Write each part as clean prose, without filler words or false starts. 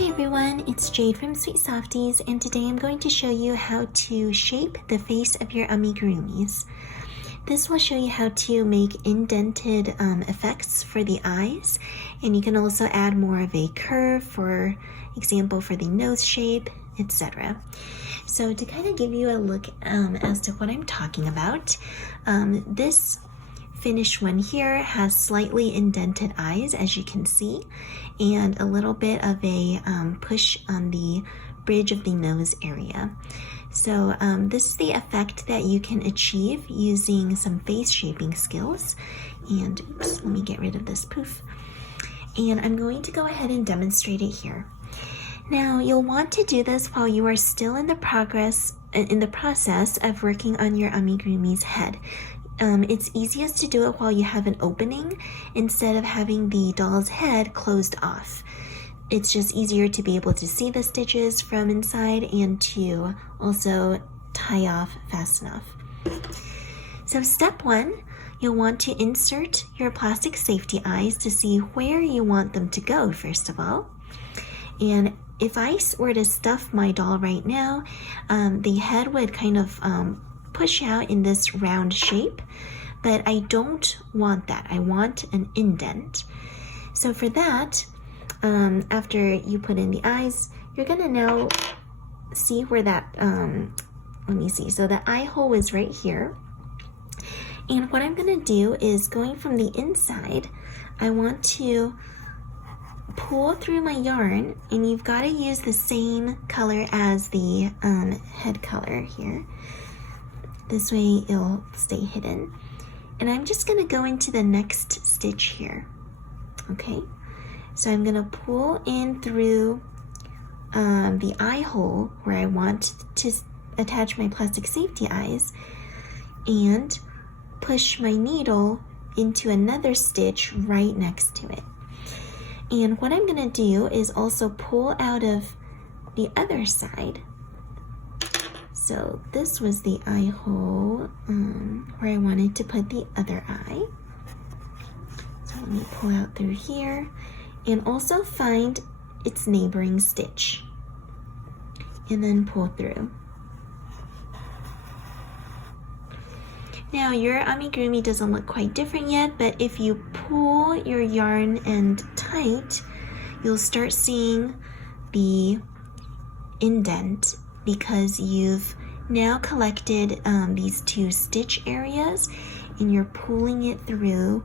Hi everyone, it's Jade from Sweet Softies, and today I'm going to show you how to shape the face of your amigurumis. This will show you how to make indented effects for the eyes, and you can also add more of a curve, for example, for the nose shape, etc. So to kind of give you a look as to what I'm talking about, this finished one here has slightly indented eyes, as you can see, and a little bit of a push on the bridge of the nose area. So this is the effect that you can achieve using some face shaping skills. And oops, let me get rid of this poof. And I'm going to go ahead and demonstrate it here. Now you'll want to do this while you are still in the process of working on your amigurumi's head. It's easiest to do it while you have an opening instead of having the doll's head closed off. It's just easier to be able to see the stitches from inside and to also tie off fast enough. So step one, you'll want to insert your plastic safety eyes to see where you want them to go first of all. And if I were to stuff my doll right now, the head would kind of push out in this round shape, but I don't want that. I want an indent. So for that, after you put in the eyes, you're gonna now see where that, let me see, so the eye hole is right here. And what I'm gonna do is, going from the inside, I want to pull through my yarn, and you've got to use the same color as the head color here. This way it'll stay hidden. And I'm just gonna go into the next stitch here, okay? So I'm gonna pull in through the eye hole where I want to attach my plastic safety eyes and push my needle into another stitch right next to it. And what I'm gonna do is also pull out of the other side. So this was the eye hole where I wanted to put the other eye. So let me pull out through here and also find its neighboring stitch and then pull through. Now your amigurumi doesn't look quite different yet, but if you pull your yarn end tight, you'll start seeing the indent, because you've now collected these two stitch areas and you're pulling it through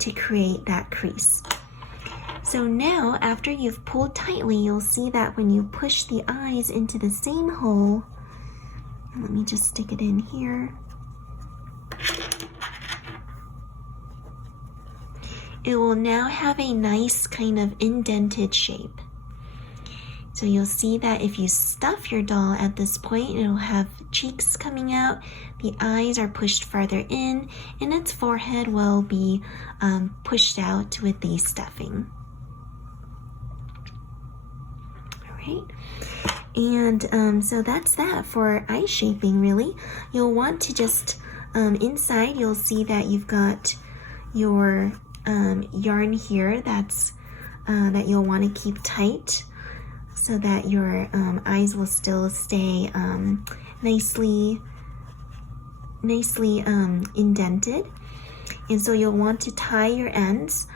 to create that crease. So now, after you've pulled tightly, you'll see that when you push the eyes into the same hole, let me just stick it in here, it will now have a nice kind of indented shape. So you'll see that if you stuff your doll at this point, it'll have cheeks coming out, the eyes are pushed farther in, and its forehead will be pushed out with the stuffing. All right, and so that's that for eye shaping, really. You'll want to just, inside you'll see that you've got your yarn here that you'll want to keep tight, so that your eyes will still stay nicely indented. And so you'll want to tie your ends,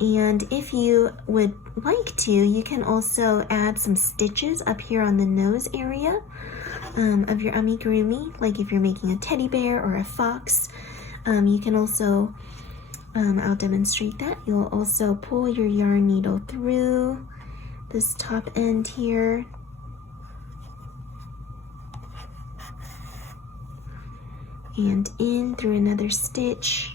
and if you would like to, you can also add some stitches up here on the nose area of your amigurumi, like if you're making a teddy bear or a fox. You can also, I'll demonstrate that. You'll also pull your yarn needle through this top end here, and in through another stitch.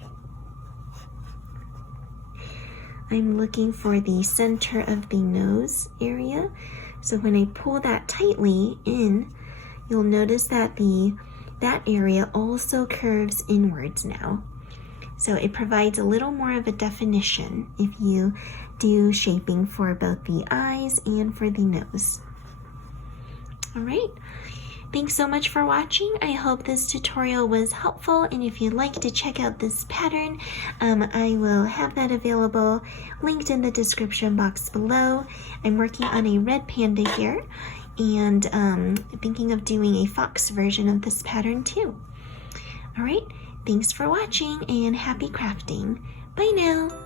I'm looking for the center of the nose area, so when I pull that tightly in, you'll notice that that area also curves inwards now. So it provides a little more of a definition if you do shaping for both the eyes and for the nose. All right, Thanks so much for watching. I hope this tutorial was helpful, and if you'd like to check out this pattern, I will have that available linked in the description box below. I'm working on a red panda here, and thinking of doing a fox version of this pattern too. Alright, thanks for watching and happy crafting. Bye now!